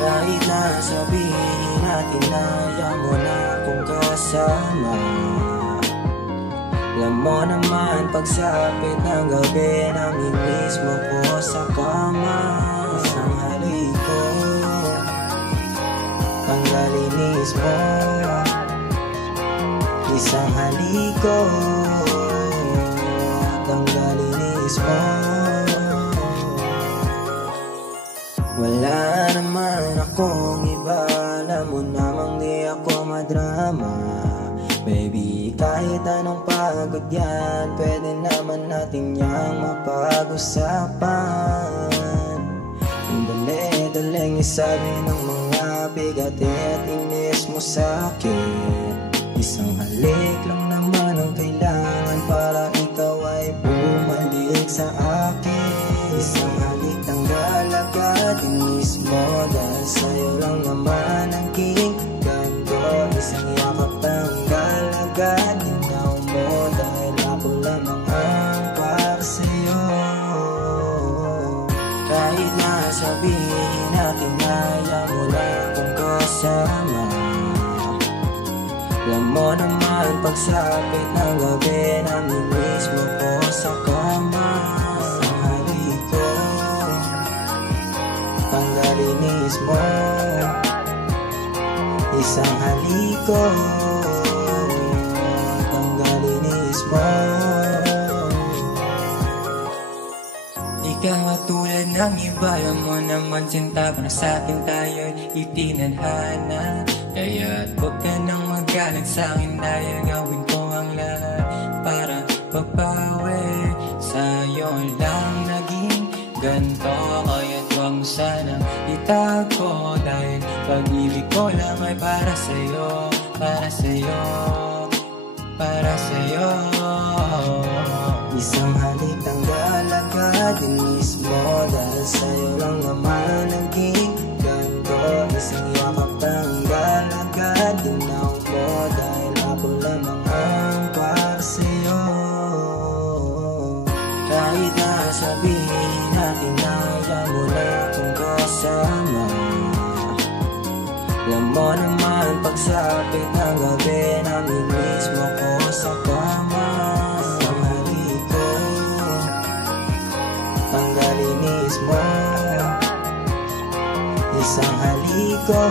Kahit na sabihin natin na ayaw mo na akong kasama, alam mo naman pagsapit ng gabi namimiss mo ko sa kama. Isang halik ko, panglalinis mo. Isang halik ko, panglalinis mo. Wala naman akong iba, alam mo namang di ako madrama. Baby, kahit anong pagod yan, pwede naman natin yang mapag-usapan. Ang dali-daling isabi ng mga bigati at inis mo sa'kin. Isang halik lang naman ang kailangan para ikaw ay bumalik sa akin. Isang halik tanggal agad inis mo, dahil sa'yo lang naman ang kinggan ko. Isang yakap tanggal agad inaw mo, dahil ako lamang ang para sa'yo. Kahit na sabihin natin na ayaw mo na akong kasama, alam mo naman pagsapit ng gabi namimiss mo ko sa kama. Isang halik ko, panglalinis mo. Isang halik ko, panglalinis mo. Di ka matulad ng iba, alam mo naman sinta, para sa'kin tayo'y itinadhana. Kaya't huwag ka nang magalit sa'kin, dahil gawin ko ang lahat para magpawi. Sa'yo lang naging ganto, kaya't huwag mo sanang itago, dahil pag-ibig ko lang ay para sa'yo, para sa'yo, para sa'yo. Isang halik tanggal agad inis mo, dahil sa'yo lang naman naging ganto. Isang yakap tanggal agad inaw mo, dahil ako lamang ang para sa'yo. Kahit na sabihin natin na ayaw mo na akong kasama, alam mo naman pagsapit ng gabi namimiss mo ko sa kama. Isang halik ko, panglalinis mo. Isang halik ko,